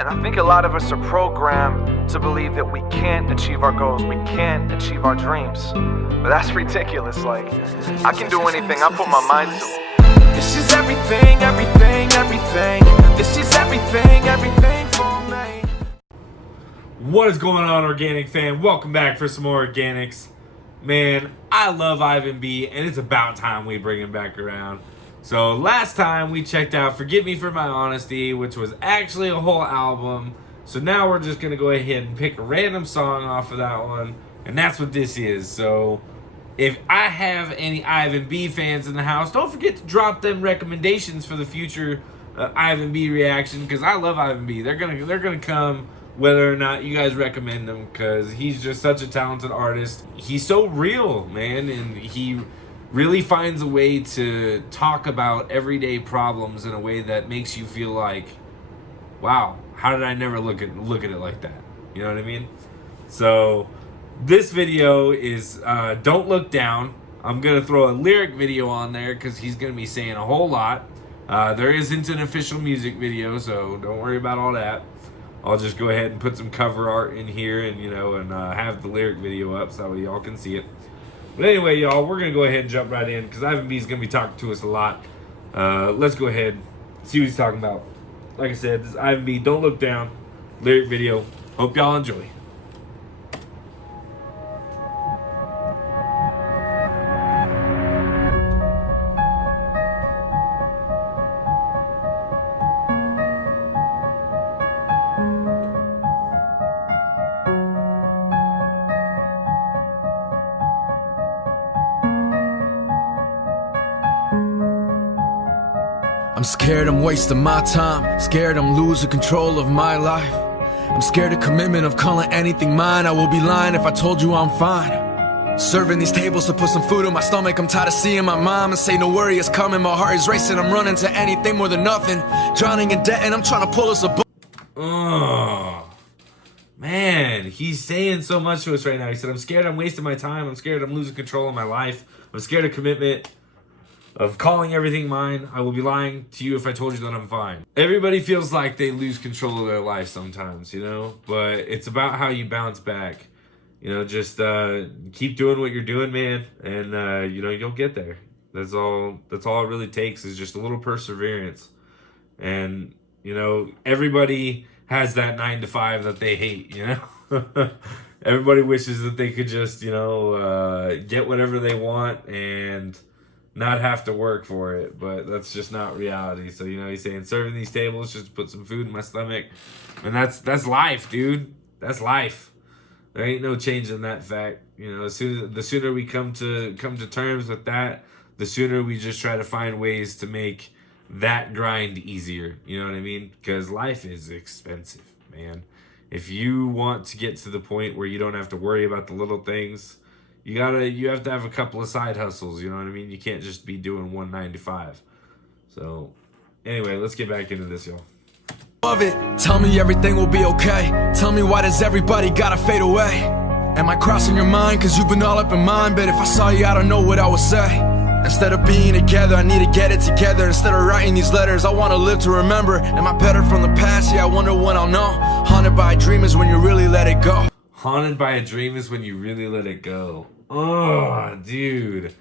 And I think a lot of us are programmed to believe that we can't achieve our goals, we can't achieve our dreams. But that's ridiculous. Like, I can do anything I put my mind to. This is everything, everything, everything. This is everything, everything for me. What is going on, organic fan? Welcome back for some more organics. Man, I love IvanB, and it's about time we bring him back around. So last time we checked out Forgive Me for My Honesty, which was actually a whole album. So now we're just going to go ahead and pick a random song off of that one. And that's what this is. So if I have any IvanB fans in the house, don't forget to drop them recommendations for the future IvanB reaction, because I love IvanB. They're gonna come whether or not you guys recommend him, because he's just such a talented artist. He's so real, man, and he really finds a way to talk about everyday problems in a way that makes you feel like, wow, how did I never look at it like that? You know what I mean? So this video is Don't Look Down. I'm gonna throw a lyric video on there because he's gonna be saying a whole lot. There isn't an official music video, so don't worry about all that. I'll just go ahead and put some cover art in here and have the lyric video up so that way y'all can see it. But anyway, y'all, we're going to go ahead and jump right in because IvanB is going to be talking to us a lot. Let's go ahead and see what he's talking about. Like I said, this is IvanB, Don't Look Down, lyric video. Hope y'all enjoy. I'm scared I'm wasting my time, scared I'm losing control of my life. I'm scared of commitment, of calling anything mine. I will be lying if I told you I'm fine. Serving these tables to put some food in my stomach. I'm tired of seeing my mom and say no worry, it's coming. My heart is racing, I'm running to anything more than nothing. Drowning in debt and I'm trying to pull us a Oh, man, he's saying so much to us right now. He said, I'm scared I'm wasting my time. I'm scared I'm losing control of my life. I'm scared of commitment, of calling everything mine. I will be lying to you if I told you that I'm fine. Everybody feels like they lose control of their life sometimes, but it's about how you bounce back. Just keep doing what you're doing, man, and you'll get there. That's all it really takes, is just a little perseverance. And everybody has that 9 to 5 that they hate. Everybody wishes that they could just get whatever they want and not have to work for it, but that's just not reality. So he's saying serving these tables just to put some food in my stomach, and that's life, dude. That's life. There ain't no changing that fact. The sooner we come to terms with that, the sooner we just try to find ways to make that grind easier. You know what I mean? Because life is expensive, man. If you want to get to the point where you don't have to worry about the little things, you have to have a couple of side hustles, you know what I mean? You can't just be doing 1 9 to 5. So anyway, let's get back into this, y'all. Love it. Tell me everything will be okay. Tell me, why does everybody gotta fade away? Am I crossing your mind? Cause you've been all up in mine. But if I saw you, I don't know what I would say. Instead of being together, I need to get it together. Instead of writing these letters, I want to live to remember. Am I better from the past? Yeah, I wonder when I'll know. Haunted by a dream is when you really let it go. Haunted by a dream is when you really let it go. Oh, dude.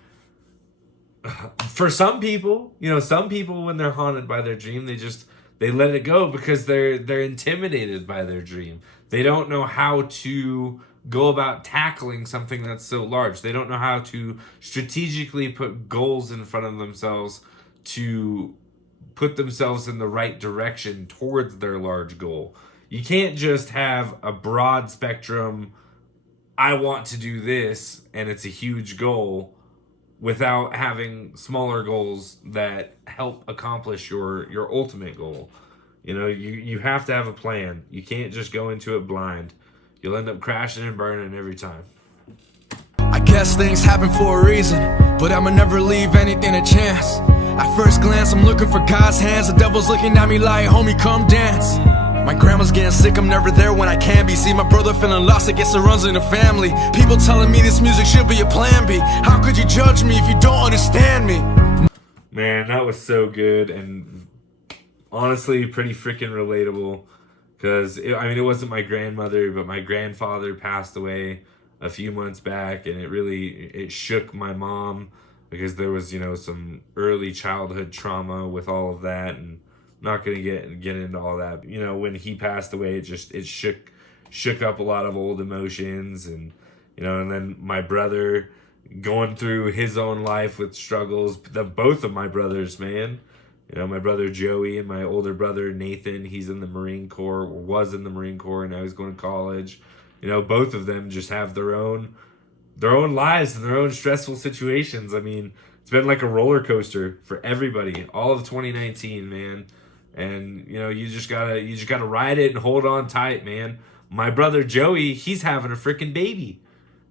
For some people, when they're haunted by their dream, they let it go because they're intimidated by their dream. They don't know how to go about tackling something that's so large. They don't know how to strategically put goals in front of themselves to put themselves in the right direction towards their large goal. You can't just have a broad spectrum, I want to do this, and it's a huge goal, without having smaller goals that help accomplish your ultimate goal. You have to have a plan. You can't just go into it blind. You'll end up crashing and burning every time. I guess things happen for a reason, but I'ma never leave anything a chance. At first glance, I'm looking for God's hands. The devil's looking at me like, homie, come dance. My grandma's getting sick, I'm never there when I can be. See my brother feeling lost, I guess it runs in the family. People telling me this music should be a plan B. How could you judge me if you don't understand me? Man, that was so good, and honestly pretty freaking relatable. Because, it wasn't my grandmother, but my grandfather passed away a few months back, and it shook my mom because there was, some early childhood trauma with all of that, and I'm not going to get into all that. When he passed away, it shook up a lot of old emotions, and, and then my brother going through his own life with struggles. Both of my brothers, man. My brother Joey and my older brother Nathan, he's in the Marine Corps, or was in the Marine Corps, and now he's going to college. Both of them just have their own lives and their own stressful situations. It's been like a roller coaster for everybody all of 2019, man. And you just gotta ride it and hold on tight, man. My brother Joey, he's having a freaking baby.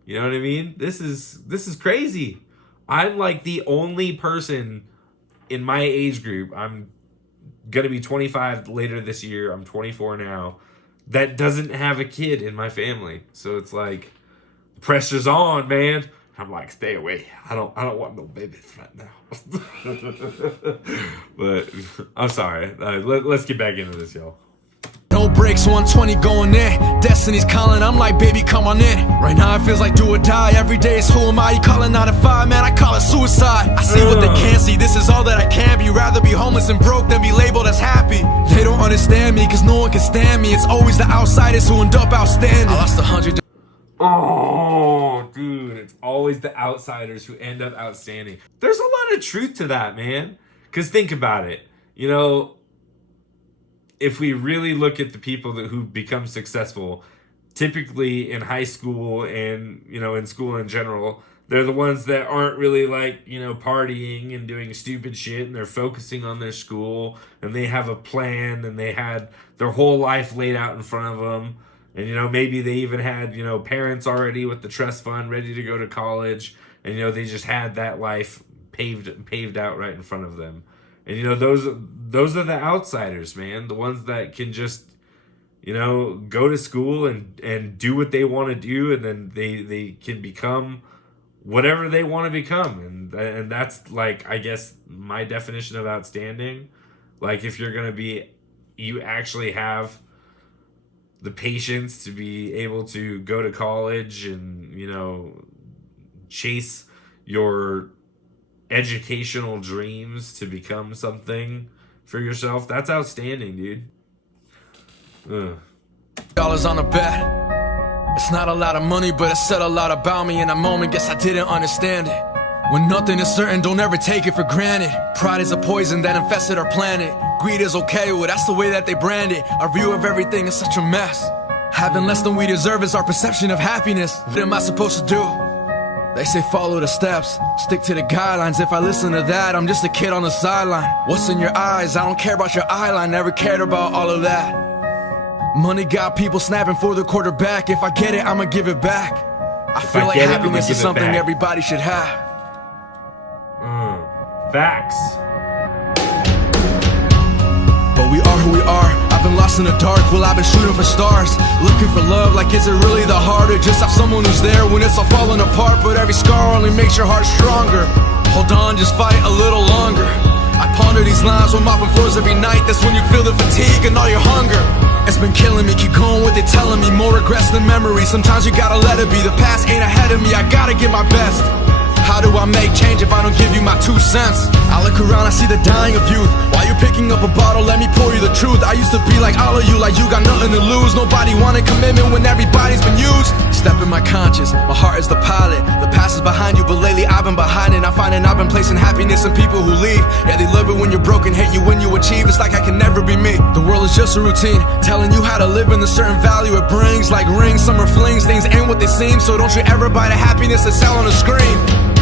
You know what I mean? This is crazy. I'm like the only person in my age group. I'm gonna be 25 later this year. I'm 24 now. That doesn't have a kid in my family. So it's like, the pressure's on, man. I'm like, stay away. I don't want no babies right now. But I'm sorry. Let's get back into this, y'all. No breaks, 120 going in. Destiny's calling, I'm like, baby, come on in. Right now it feels like do or die. Every day is who am I? You call it 9 to 5, man, I call it suicide. I see what they can't see, this is all that I can be. Rather be homeless and broke than be labeled as happy. They don't understand me, cause no one can stand me. It's always the outsiders who end up outstanding. I lost 100. Oh, dude, it's always the outsiders who end up outstanding. There's a lot of truth to that, man. Because think about it. If we really look at the people who become successful, typically in high school and, in school in general, they're the ones that aren't really like, partying and doing stupid shit, and they're focusing on their school, and they have a plan, and they had their whole life laid out in front of them. And, maybe they even had, parents already with the trust fund ready to go to college, and, they just had that life paved out right in front of them. And, those are the outsiders, man. The ones that can just, go to school and do what they want to do, and then they can become whatever they want to become. And that's, like, I guess, my definition of outstanding. Like, if you're going to you actually have the patience to be able to go to college and, chase your educational dreams to become something for yourself, that's outstanding, dude. Dollars on a bet. It's not a lot of money, but it said a lot about me in a moment. Guess I didn't understand it. When nothing is certain, don't ever take it for granted. Pride is a poison that infested our planet. Greed is okay, well that's the way that they brand it. Our view of everything is such a mess. Having less than we deserve is our perception of happiness. What am I supposed to do? They say follow the steps, stick to the guidelines. If I listen to that, I'm just a kid on the sideline. What's in your eyes? I don't care about your eyeline. Never cared about all of that. Money got people snapping for the quarterback. If I get it, I'ma give it back. I feel like happiness is something everybody should have. Facts. But we are who we are. I've been lost in the dark, well I've been shooting for stars. Looking for love, like is it really the heart? Or just have someone who's there when it's all falling apart? But every scar only makes your heart stronger. Hold on, just fight a little longer. I ponder these lines when mopping floors every night. That's when you feel the fatigue and all your hunger. It's been killing me, keep going with it, telling me more regrets than memories. Sometimes you gotta let it be, the past ain't ahead of me, I gotta give my best. How do I make change if I don't give you my 2 cents? I look around, I see the dying of youth. While you picking up a bottle, let me pour you the truth. I used to be like all of you, like you got nothing to lose. Nobody wanted commitment when everybody's been used. Step in my conscience, my heart is the pilot. The past is behind you, but lately I've been behind it. I'm finding I've been placing happiness in people who leave. Yeah, they love it when you're broken, hate you when you achieve. It's like I can never be me. The world is just a routine, telling you how to live in the certain value it brings. Like rings, summer flings, things ain't what they seem. So don't you ever buy the happiness that's sell on the screen.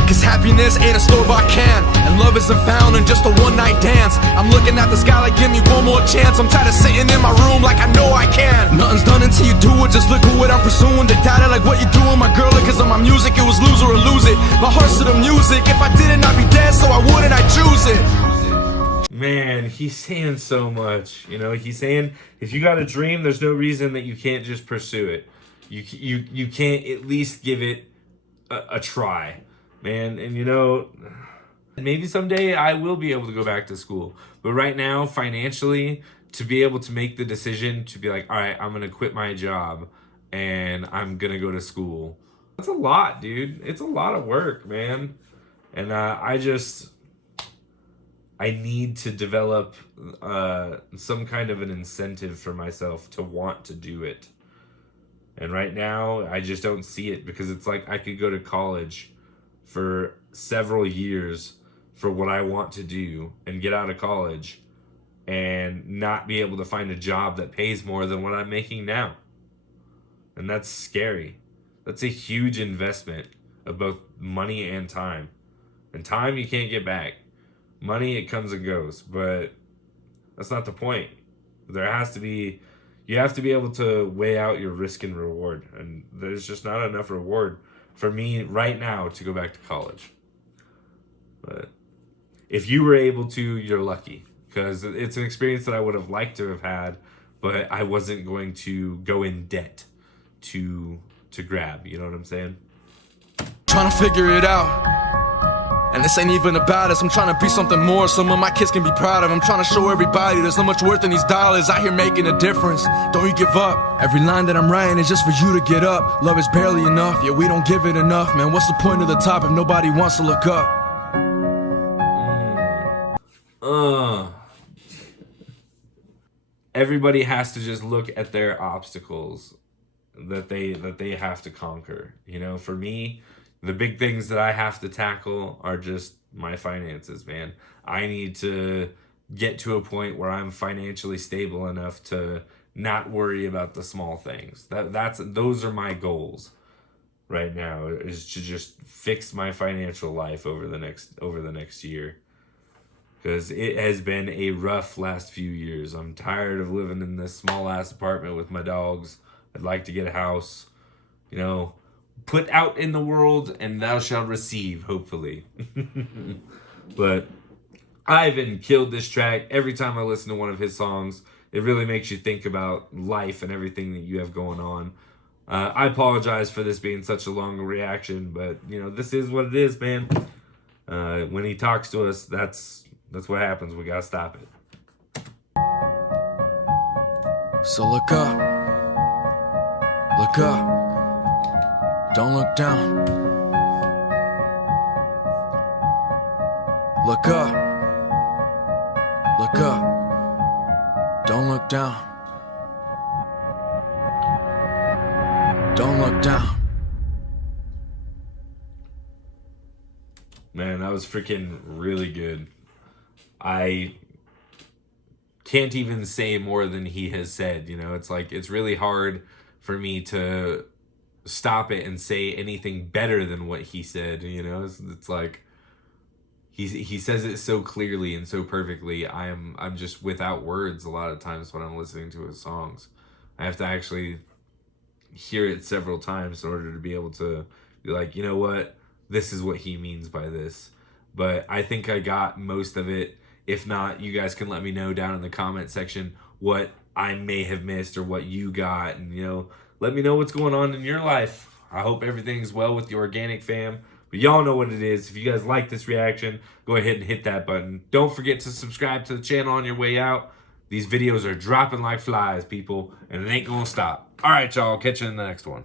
Cause happiness ain't a store-bought can, and love isn't found in just a one-night dance. I'm looking at the sky like give me one more chance. I'm tired of sitting in my room like I know I can. Nothing's done until you do it, just look at what I'm pursuing. They doubted like what you doing, my girl, cause of my music. It was lose or lose it. My heart's to the music. If I didn't, I'd be dead, so I wouldn't, I choose it. Man, he's saying so much. He's saying if you got a dream, there's no reason that you can't just pursue it. You can't at least give it a try. Man, and maybe someday I will be able to go back to school. But right now, financially, to be able to make the decision to be like, all right, I'm going to quit my job and I'm going to go to school. That's a lot, dude. It's a lot of work, man. And I need to develop some kind of an incentive for myself to want to do it. And right now, I just don't see it, because it's like I could go to college for several years for what I want to do and get out of college and not be able to find a job that pays more than what I'm making now. And that's scary. That's a huge investment of both money and time. And time you can't get back. Money, it comes and goes, but that's not the point. There has to be, you have to be able to weigh out your risk and reward. And there's just not enough reward for me right now to go back to college. But if you were able to, you're lucky, because it's an experience that I would have liked to have had, but I wasn't going to go in debt to grab. You know what I'm saying? Trying to figure it out. And this ain't even about us. I'm trying to be something more, someone my kids can be proud of. I'm trying to show everybody there's so much worth in these dollars. Out here making a difference. Don't you give up. Every line that I'm writing is just for you to get up. Love is barely enough, yeah, we don't give it enough. Man, what's the point of the top if nobody wants to look up? Everybody has to just look at their obstacles that they have to conquer. You know, for me, the big things that I have to tackle are just my finances, man. I need to get to a point where I'm financially stable enough to not worry about the small things. Those are my goals right now, is to just fix my financial life over the next year. Because it has been a rough last few years. I'm tired of living in this small ass apartment with my dogs. I'd like to get a house, you know, put out in the world, and thou shalt receive, hopefully. But Ivan killed this track. Every time I listen to one of his songs, it really makes you think about life and everything that you have going on. I apologize for this being such a long reaction, but, you know, this is what it is, man. When he talks to us, that's what happens. We gotta stop it. So look up. Look up. Don't look down. Look up. Look up. Don't look down. Don't look down. Man, that was freaking really good. I can't even say more than he has said. You know, it's like, it's really hard for me to stop it and say anything better than what he said. You know, it's like he says it so clearly and so perfectly. I'm just without words a lot of times when I'm listening to his songs. I have to actually hear it several times in order to be able to be like, you know what, this is what he means by this. But I think I got most of it. If not, you guys can let me know down in the comment section what I may have missed or what you got. And, you know, let me know what's going on in your life. I hope everything's well with the organic fam. But y'all know what it is. If you guys like this reaction, go ahead and hit that button. Don't forget to subscribe to the channel on your way out. These videos are dropping like flies, people, and it ain't gonna stop. All right, y'all. Catch you in the next one.